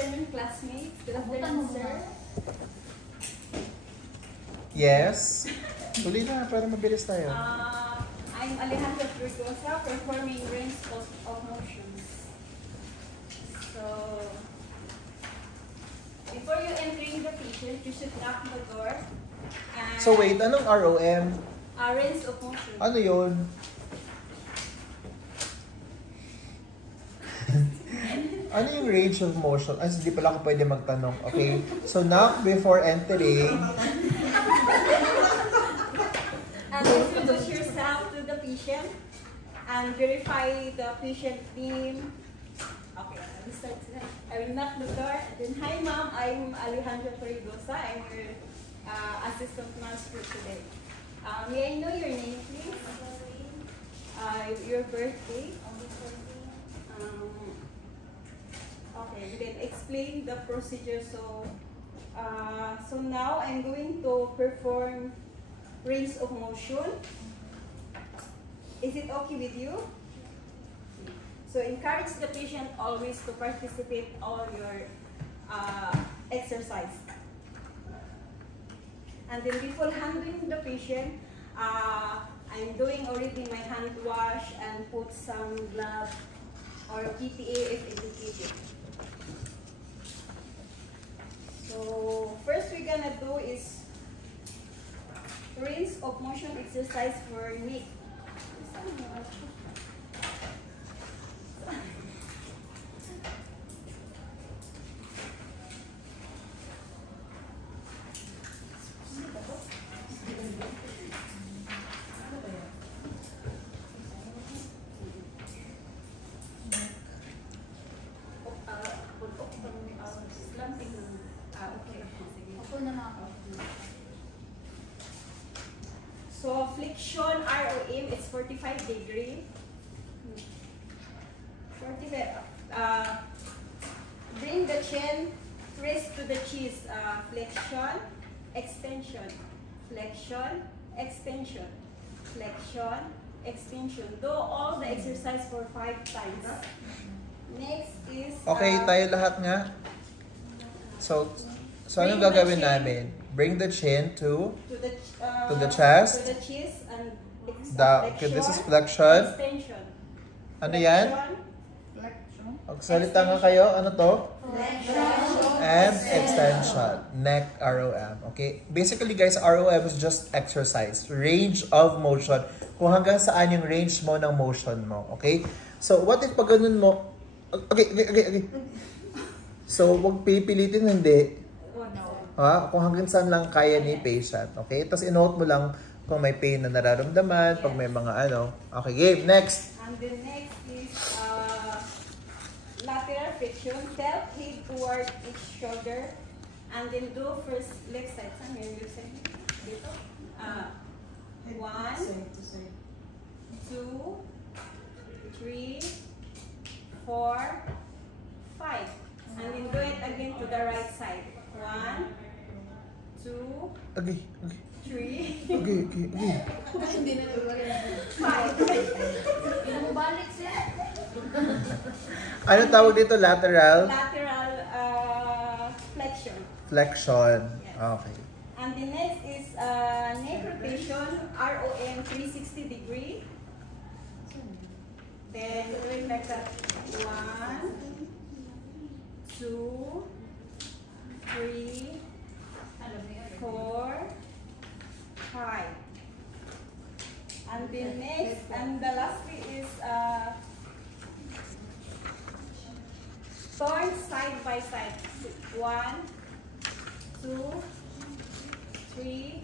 afternoon, classmates. Good afternoon, sir. Yes. Tuloy na, para mabilis tayo. I'm Alejandra Frigosa, performing range of motions. So, before you entering the patient, you should knock the door. And So wait, anong ROM? Range of motion. Ano yun? Ano yung range of motion? Ay, hindi pala ako pwede magtanong. Okay, so knock before entering. And introduce yourself to the patient and verify the patient name. Okay, I will start today. I will knock the door. Then, hi ma'am, I'm Alejandra Frigosa. I'm your assistant nurse for today. May I know your name, please? Your birthday? Okay, then explain the procedure. So now I'm going to perform range of motion. Is it okay with you? So encourage the patient always to participate all your exercise. And then before handling the patient, I'm doing already my hand wash and put some gloves or PPA if indicated. So first we're gonna do is range of motion exercise for neck. So flexion ROM is 45 degree. 45. Bring the chin, twist to the chest. Flexion, extension, flexion, extension, flexion, extension. Do all the exercise for 5 times. Next is. Okay, tayo lahat nga. So anong gagawin namin? Bring the chin to the chest. To the chest and Okay, this is flexion. Extension. Ano yan? Salita nga kayo. Ano to? Flexion. And extension. Neck ROM. Okay? Basically guys, ROM is just exercise. Range of motion. Kung hanggang saan yung range mo ng motion mo. Okay? So, what if pag ganun mo... Okay. So, huwag pipilitin, hindi. Kung hanggang saan lang kaya ni patient. Okay? Tapos, inote mo lang kung may pain na nararamdaman, pag may mga ano. Okay, game. Next. And the next is lateral flexion. Tilt head toward each shoulder. And then do first left side. Saan yung left side? Dito. 1, 2, 3, 4, 5. And then do it again to the right side. 1, 2, Okay. 3, Okay. 5. Bumalik siya. Ano tawag dito? Lateral? Lateral flexion. Flexion. Yes. Okay. And the next is neck rotation, ROM 360 degree. Then doing like that. 1, 2, 3, 4, 5. And the next and the last is turn side by side. 1, 2, 3,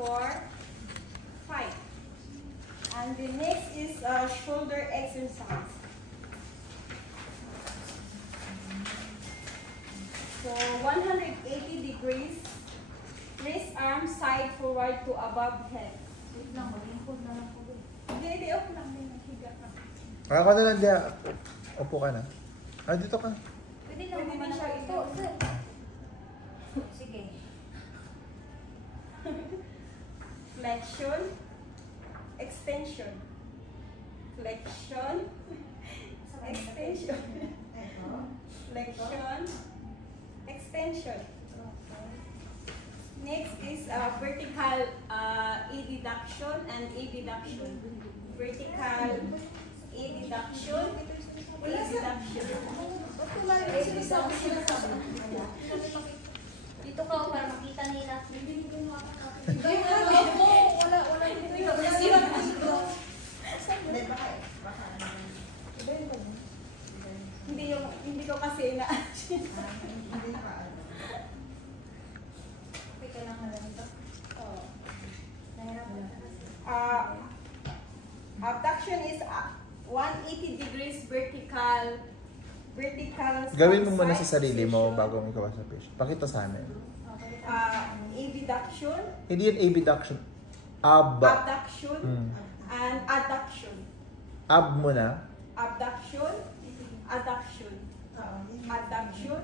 4, 5. And the next is shoulder exercise. So 180 degrees. Raise arm side forward to above head. Wait lang, mag-impod na lang po. Hindi, okay lang. Higa ka. Ako na lang diya. Upo ka na. Dito ka. Pwede lang naman siya ito, sir. Sige. Flexion, extension, flexion, extension. flexion, extension. Next is vertical adduction and abduction. Vertical adduction, abduction. Dito ka para makita nila. Hindi ko kasi na. Abduction is 180 degrees vertical. Gawin mo muna sa sarili mo bago mo ikaw sa patient. Pakita sa amin. Abduction. Hindi yun abduction. Abduction and adduction. Ab muna. Abduction, adduction. Adduction,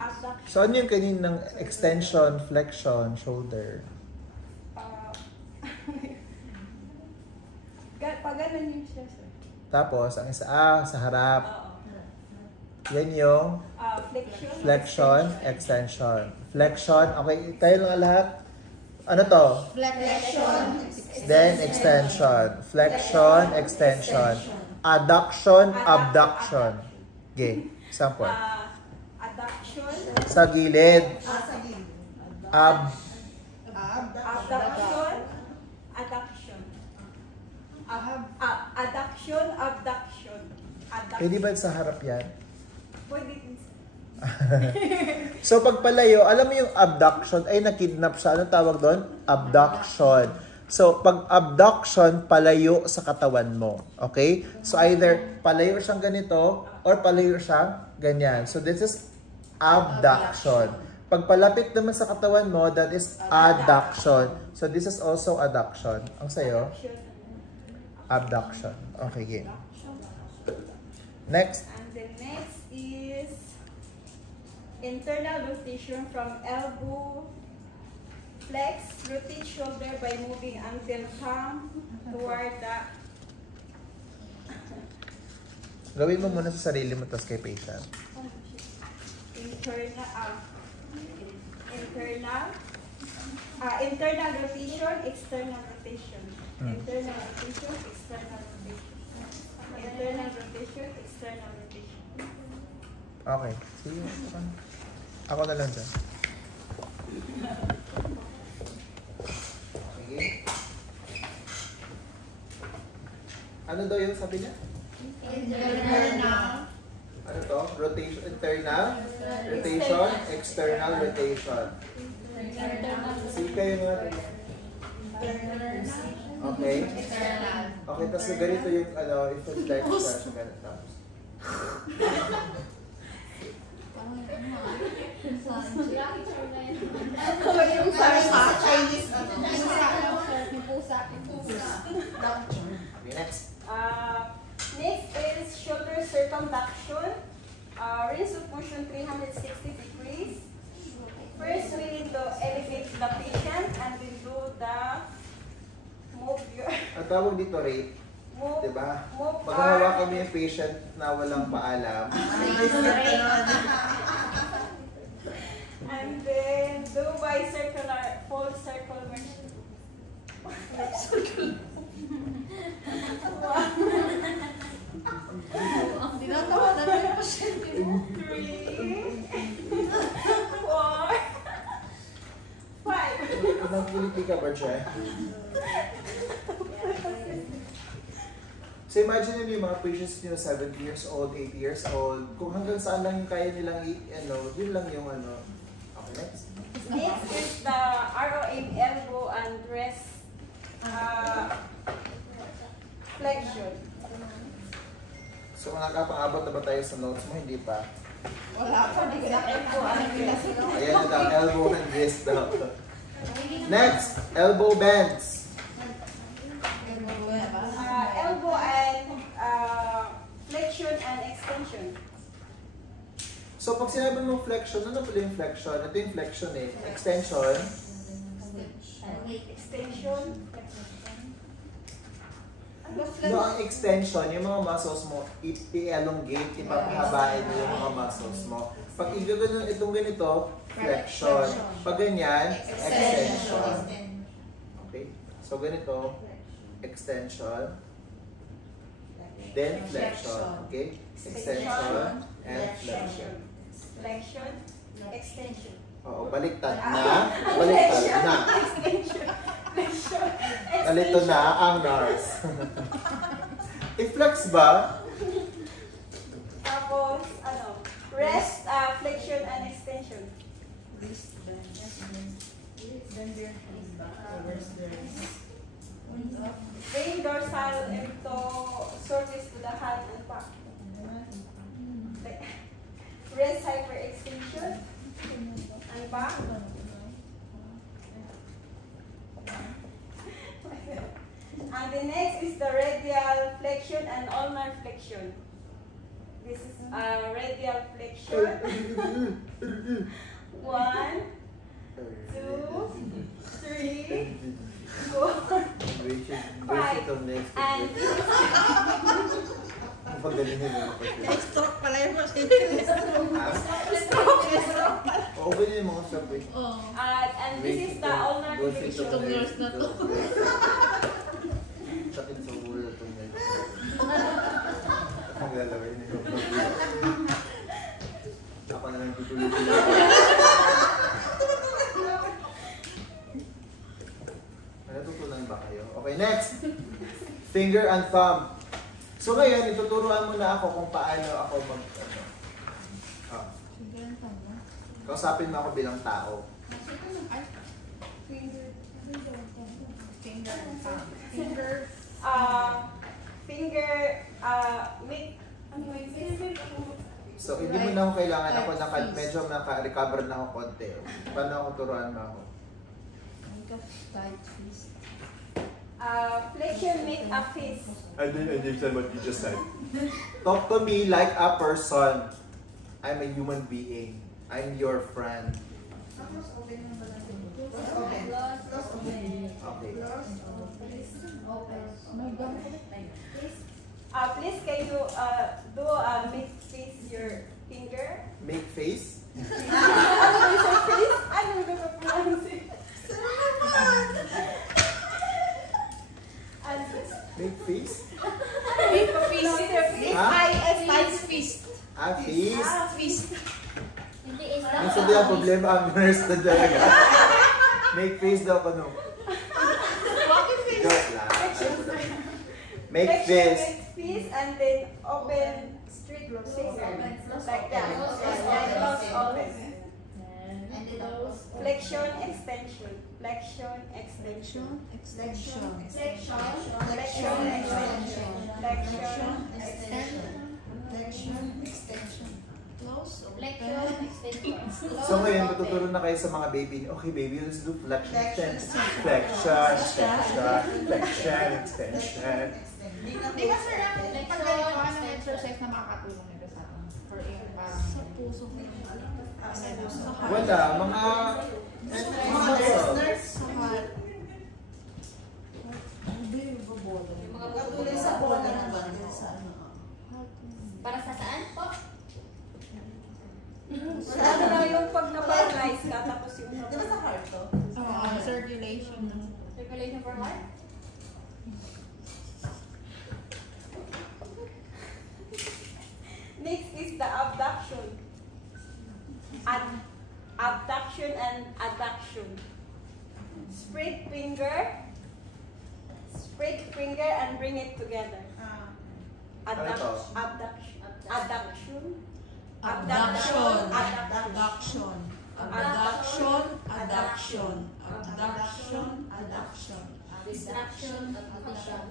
abduction. So ano yung kaninang extension, flexion, shoulder? Pag ganun yun siya, sir. Tapos, ang isa, sa harap. Yan yung Flexion. flexion, extension. Flexion, okay, tayo lang lahat. Ano to? Flexion. Then extension. Flexion, extension. Adduction, abduction. Okay, sample. Adduction. Sa gilid. Abduction. Adduction. Adduction, abduction. Pwede ba sa harap yan? Pwede din. So pag palayo, alam mo yung abduction, ay nakidnap siya. Anong tawag doon? Abduction. So pag abduction, palayo sa katawan mo. Okay? So either palayo siyang ganito or palayo siyang ganyan. So this is abduction. Pag palapit naman sa katawan mo, that is adduction. So this is also adduction. Ang sayo? Abduction. Okay, game. Next. And the next is internal rotation from elbow, flex, rotate shoulder by moving until palm toward the Gawin mo muna sa sarili mo, tapos kay patient. internal rotation, external rotation. Internal rotation, external rotation. Internal rotation, external rotation. Okay. Sige. Ako na lang dyan. Okay. Ano daw yung sabi niya? Internal. Ano to? Rotation, internal, rotation, external rotation. Sige kayo nga. Okay. Okay, tapos ganito yung ano, if it's like expression, ganito tapos. Yung sa Chinese. Okay, next. Next is shoulder circumduction. Range of motion 360 degrees. First, we need to elevate the patient and we do the move your Ang tawag dito rate, move, diba? move Maghahawakan mo yung patient na walang paalam. and then do by circular full circle motion. Dinatawa na yung pasyente mo. 3, 4, 5. Nagpiliti ka ba siya? So imagine nyo yung mga patients nyo 70 years old, 80 years old. Kung hanggang saan lang yung kaya nilang yun lang yung ano. Okay, next. Next is the ROM elbow and wrist flexion. So nakakapang-abot na ba tayo sa notes mo? Hindi pa. Wala pa, di ka na. Ayan na daw, elbow and wrist daw. Next, elbow bends. Elbow and flexion and extension. So pag sinabi mo flexion, ano pala yung flexion? Ito yung flexion eh. No, ang extension, yung mga muscles mo, i-elongate, ipapahabain mo yung mga muscles mo. Pag igaganon itong ganito, flexion. Pag ganyan, extension. Okay? So ganito, extension, then flexion. Okay? Extension and flexion. Flexion, extension. Oo, baliktad na. Baliktad na. Extension, flexion, Nalito na ang nurse. I-flex ba? Tapos, ano, rest, flexion, and extension. Bring dorsal into surface to the hand and back. Rest hyperextension and back. And the next is the radial flexion and ulnar flexion. This is radial flexion. 1, 2, 3, 4, 5. And this is Stroke pala yung Oo, ganyan yung mga sabi. and this is the ulnar flexion. Sakit sa ulo itong nurse. Maglalaway na yung ako na lang tutulog. Natutunan ba kayo? Okay, next! Finger and thumb. So ngayon, ituturuan mo na ako kung paano ako kausapin mo ako bilang tao. Make so, hindi mo na ako kailangan ako medyo naka-recover na ako konti. Paano ako turuan mo ako? flexion, make a fist. I didn't understand what you just said. Talk to me like a person. I'm a human being. I'm your friend. Okay. Please can you do make face your finger? Make face? Ano yung sa face? Ano yung pronounce it? Make face? Big fist. Ha? Fist. Ah, face? Fist. Ang sabi ang problema ang nurse na talaga. Make face daw ko no. Joke lang. Make face. Make face and then open straight finger. Like that. And close open. Flexion, extension. Flexion, extension. Extension. Flexion, extension. Flexion, extension. Close. So ngayon, matuturo na kayo sa mga baby niyo. Okay baby, let's do flexion, extension. Flexion, extension. Flexion, extension. Hindi kasi pag ganito ka ng exercise na makakatulong nito sa atin. For sa puso ko yung Wala, mga listeners sa heart. Mga patuloy sa bola naman. Para sa saan po? Lalo na yung pag na-paralyze ka, tapos yung... Di ba sa heart to? Circulation. Circulation for heart? Next is the abduction. Abduction and adduction. Spread finger and bring it together. Abduction. Distraction at addiction.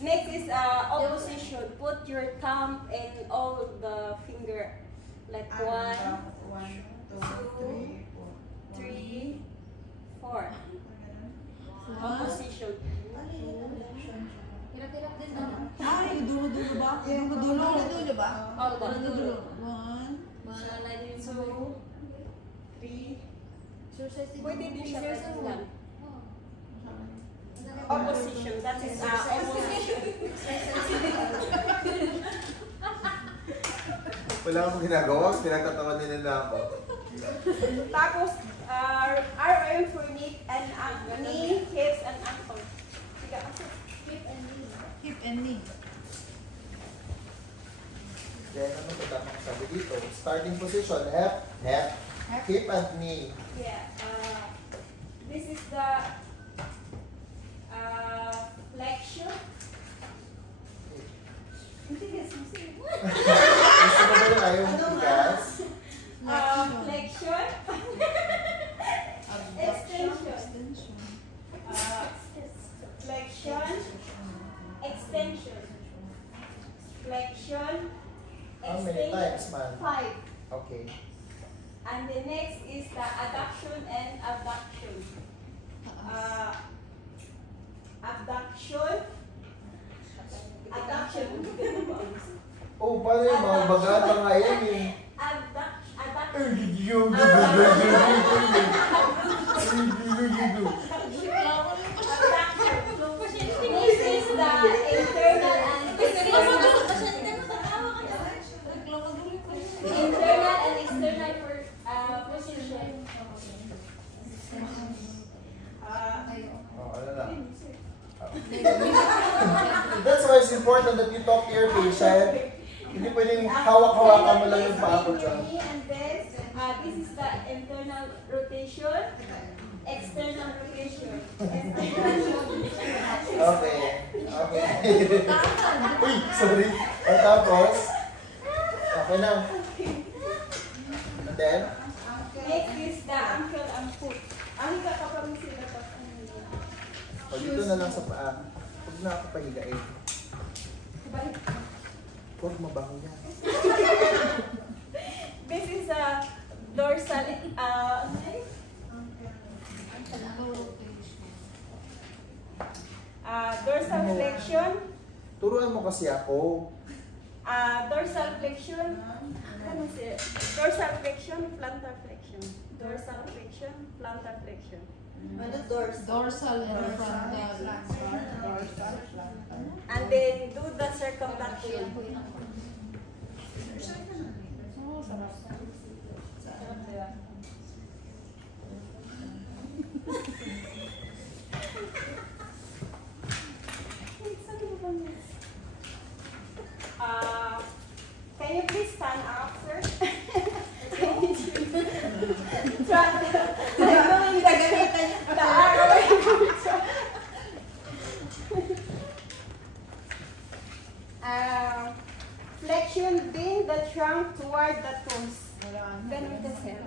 Next is opposition. Put your thumb in all the finger. Like 1, 2, 3, 4. Opposition. Hirap-hirap din naman. Ay, dulo-dulo ba? Dulo-dulo ba? All the Dulo-dulo. 1. Malala din 2, 3. Exercise din. Pwede din siya Exercise lang. Oo. opposition. That is opposition. Wala akong ginagawa, pinagtatawa nila na ako. Tapos, RM for knee and knee, hips, and ankle. Sige, hip and knee. Hip and knee. Then, ano ba dapat sabi dito? Starting position, hip and knee. Yeah. This is the flexion. Hindi guys, Gusto mo ba yung ayaw yung tigas? flexion. Extension. Flexion. Extension. Flexion. How many times, man? 5. Okay. And the next is the adduction and abduction. Abduction. Adduction. Oh, paano yung mga bagata nga yan eh? Adduction. This is the internal and external position. Oh, ano na? That's why it's important that you talk to your patient. Hindi pwedeng hawak-hawakan mo lang yung paa ko dyan. And then, this is the internal rotation, external rotation. Okay. Okay. Uy, sorry. At tapos, okay na. And then, Next is the ankle and foot. Ang kakapamig sila pa. o dito na lang sa paa. Huwag na ako pahigain. Balik. Huwag mabaho yan. This is a dorsal, dorsal flexion, Turuan mo kasi ako. dorsal flexion, ano siya? Dorsal flexion, plantar flexion. Dorsal flexion, plantar flexion. Ano doors? Dorsal and frontal. And then do the circumflexion. Oh, sarap. Can you please stand up, sir? Try the arrow. Flexion, bend the trunk toward the toes. Bend with the head.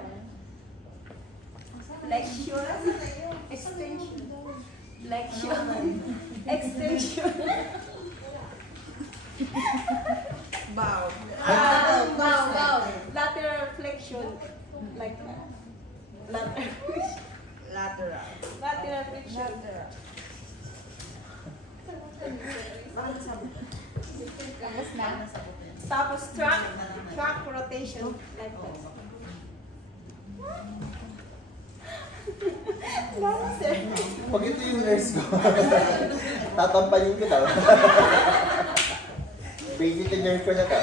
Flexion, extension. Flexion, extension. Bow. Lateral flexion, like that. Lateral. Lateral flexion. Tapos na. Tapos track rotation, like that. Lalo, sir. Pag ito yung nurse ko, tatampayin kita. Baby nerve ko na ka.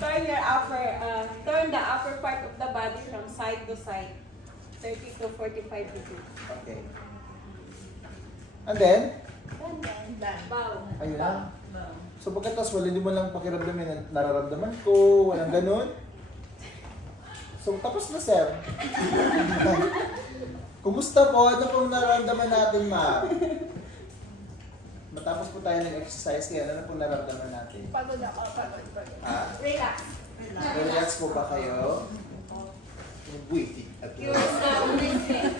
Turn the upper part of the body from side to side, 30 to 45 degrees. Okay. And then, Bow. ayun na. So pagkatapos, wala din mo lang pakiramdamin na nararamdaman ko, walang ganun. So tapos na, sir. Kumusta po? Ano pong nararamdaman natin, ma? Matapos po tayo ng-exercise, kaya ano pong nararamdaman natin? Pagod ako. Pagod. Ha? Relax. Relax po ba kayo? Waiting at You're now breathing.